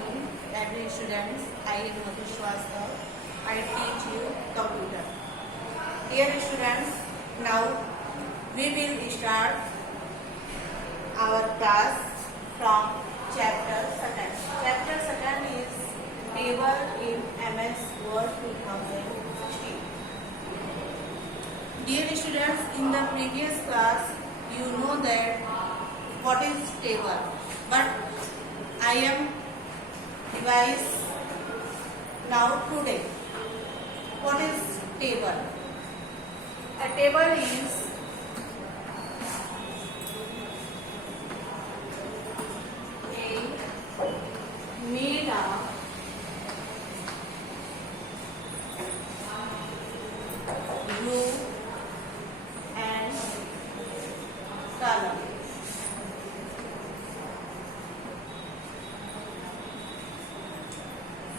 morning, every students. I am Madhu Shrivastava. I teach you computer. Dear students, now we will start our class from chapter 2nd. Chapter 2nd is table in MS Word 2016. Dear students, in the previous class, you know that what is table, but I am revise now today. What is table? A table is a made of row and column.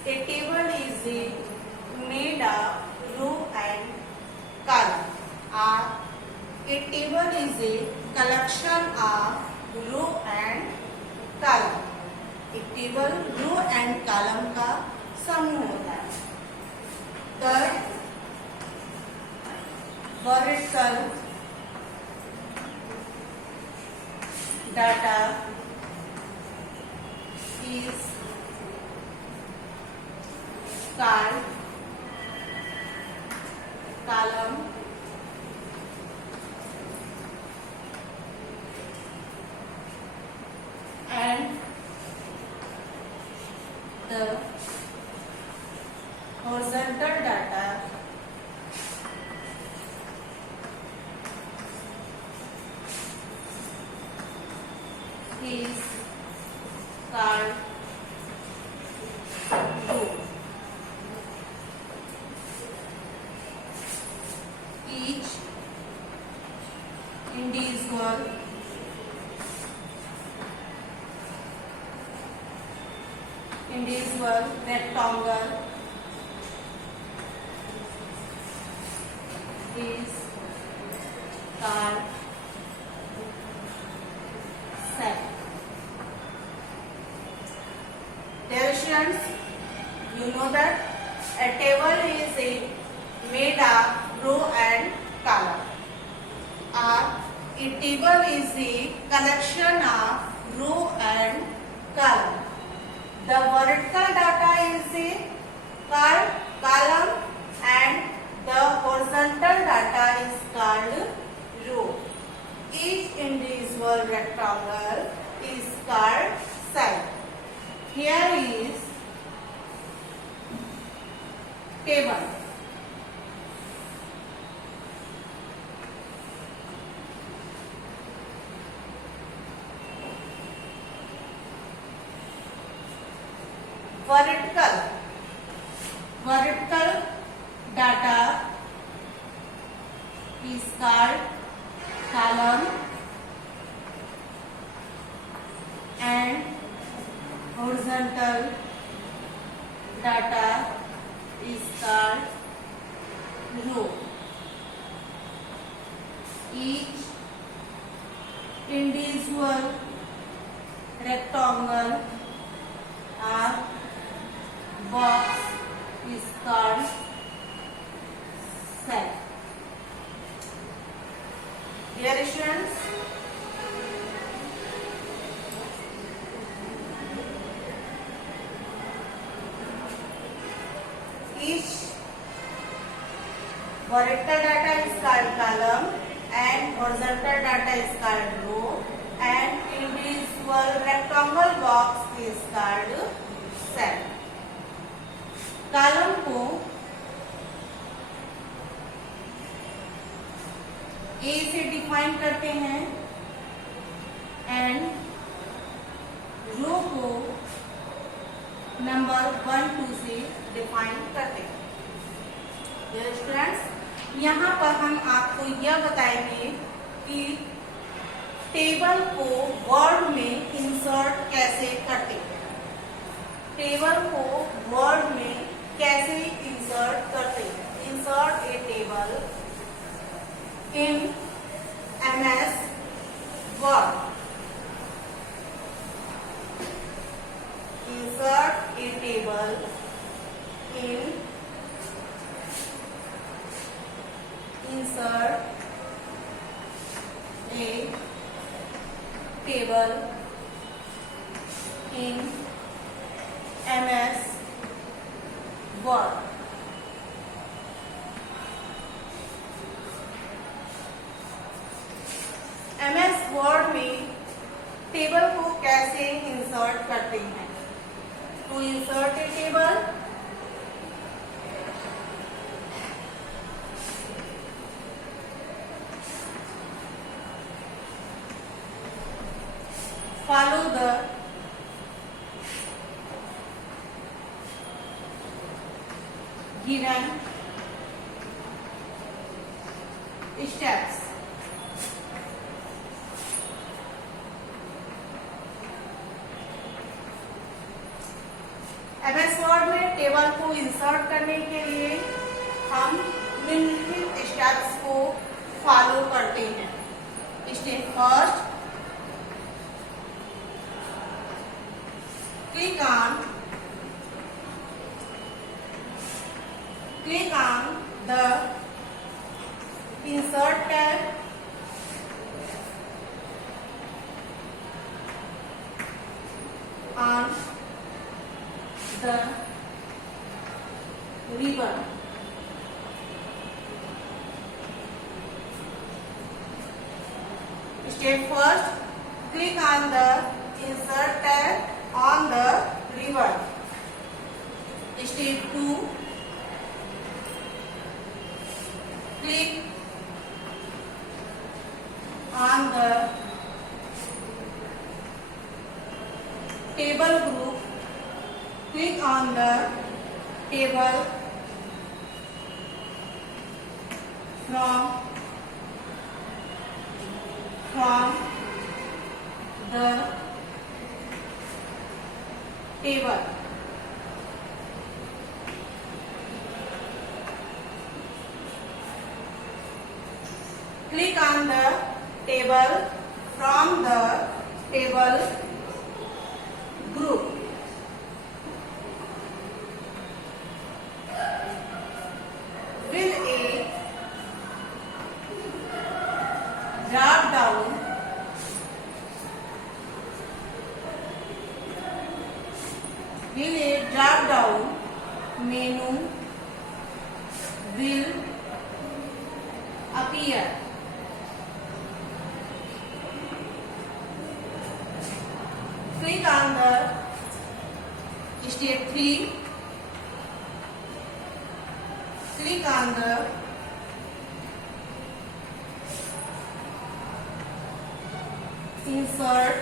A table is made of row and column. A table is a collection of row and column. एक table row and column का समूह होता है. The vertical data is called column and the horizontal data is called row. Each individual rectangle is called set. Dear students, you know that a table is made of row and column. A table is the collection of row and column. The vertical data is called column and the horizontal data is called row. Each individual rectangle is called cell. Here is table. Vertical data is called column and horizontal data is called row. Each individual rectangle or box is called cell. Dear students, each vertical data is called column and horizontal data is called row and individual rectangle box is called cell. Column को ए से define करते हैं एंड रो को नंबर 1 2 से define करते हैं. Dear students, यहाँ पर हम आपको यह बताएंगे कि टेबल को वर्ड में इंसर्ट कैसे करते हैं. टेबल को वर्ड में कैसे इंसर्ट करते हैं. Insert a table in MS Word. Insert a table in insert a table in MS Word. MS Word में टेबल को कैसे इंसर्ट करते हैं? To insert a table, follow the given steps. MS Word में table को insert करने के लिए हम निम्नलिखित स्टेप्स को फॉलो करते हैं. Step first, click on the insert tab on the ribbon. Step first, click on the insert tab on the ribbon. Step 2, click on the table group. Click on the table from the table. Click on the table from the table group. With a drop down menu will appear. Click on the step 3. Click on the insert.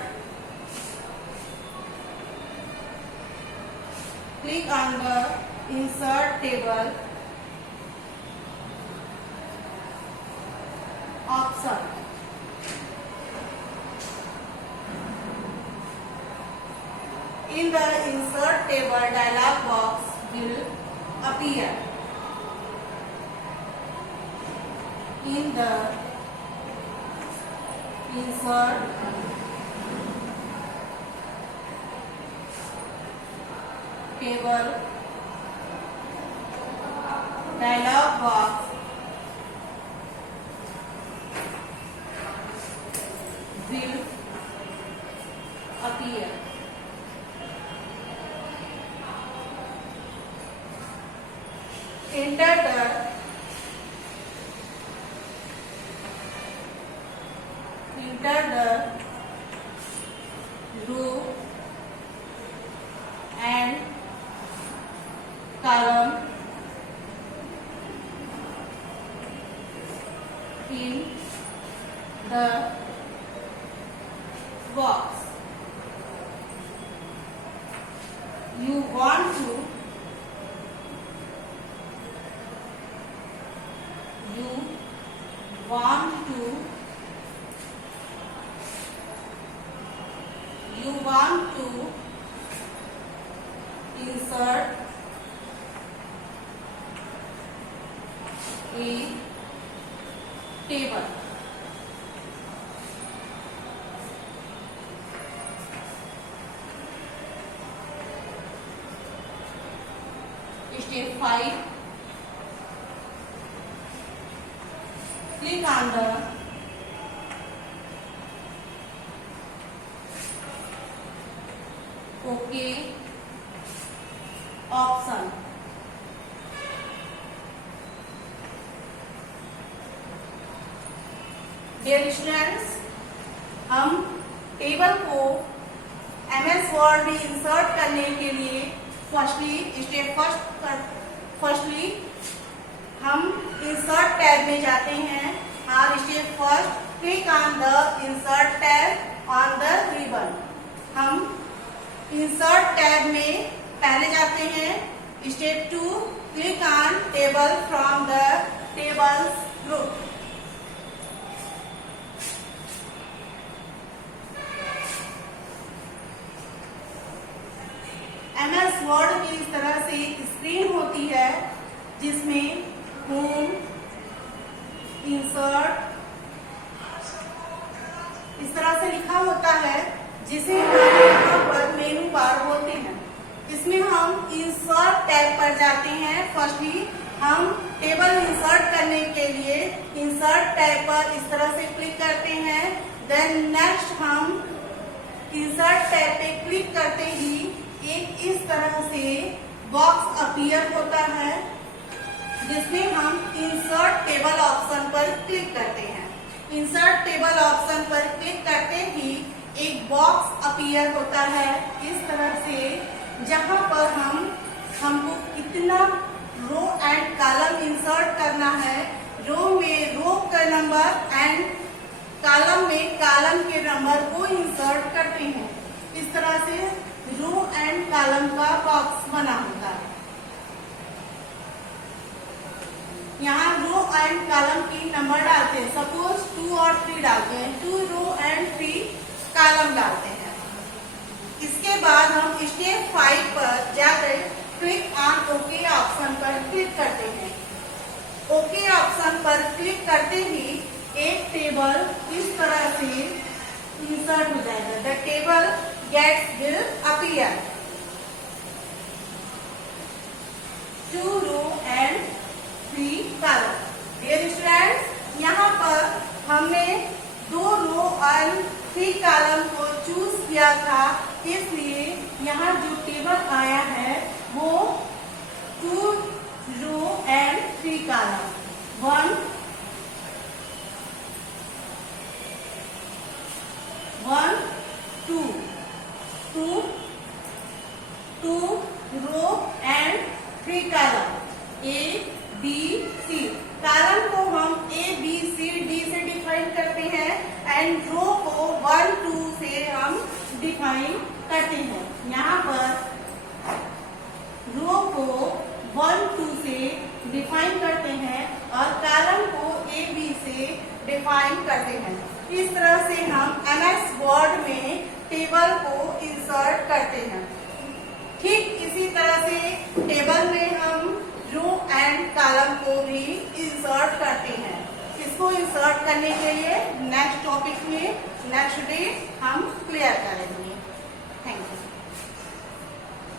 Click on the insert table option. In the insert table dialog box will appear. In the insert table dialog box will appear. Enter the row and column in the box. You want to insert a table. step 5, click on the OK option. Dear students, हम table को MS Word में insert करने के लिए फर्स्टली हम insert tab में जाते हैं और step first click on the insert tab on the ribbon. हम इंसर्ट टैब में पहले जाते हैं. स्टेप 2 click on table from the tables group. MS word की इस तरह से स्क्रीन होती है जिसमें होम, इंसर्ट इस तरह से लिखा होता है, जिसे हम यहाँ पर मेनू बार बोलते हैं. इसमें हम इंसर्ट टैब पर जाते हैं. फर्स्टली हम टेबल इंसर्ट करने के लिए इंसर्ट टैब पर इस तरह से क्लिक करते हैं. देन नेक्स्ट हम इंसर्ट टैब पे क्लिक करते ही एक इस तरह से बॉक्स अपीयर होता है जिसमें हम इंसर्ट टेबल ऑप्शन पर क्लिक करते हैं. इंसर्ट टेबल ऑप्शन पर क्लिक करते ही एक बॉक्स अपीयर होता है इस तरह से, जहां पर हमको कितना रो एंड कॉलम इंसर्ट करना है. रो में रो का नंबर एंड कॉलम में कॉलम के नंबर को इंसर्ट करते हैं. इस तरह से रो एंड कॉलम का बॉक्स बना होता है. यहाँ रो एंड कॉलम की नंबर डालते हैं. सपोज 2 और 3 डालते हैं. 2 रो एंड 3 कॉलम डालते हैं. इसके बाद हम स्टेप 5 पर जाकर क्लिक ऑन ओके ऑप्शन पर क्लिक करते हैं. ओके ऑप्शन पर क्लिक करते ही एक टेबल इस तरह से इंसर्ट हो जाएगा. The table gets will appear. 2 row and 3 column. Dear students, यहाँ पर हमने 2 रो एंड 3 कॉलम को चूज किया था, इसलिए यहाँ जो टेबल आया है वो 2 row and 3 column. 1 2 row and 3 column. A B C. Column को हम A B C D से डिफाइन करते हैं एंड रो को 1 2 से हम डिफाइन करते हैं. यहाँ पर रो को 1 2 से डिफाइन करते हैं और कॉलम को A B से डिफाइन करते हैं. इस तरह से हम MS वर्ड में टेबल को इंसर्ट करते हैं. ठीक इसी तरह से टेबल में हम रो एंड कॉलम को भी इंसर्ट करते हैं. इसको इंसर्ट करने के लिए नेक्स्ट टॉपिक में नेक्स्ट डे हम क्लियर करेंगे.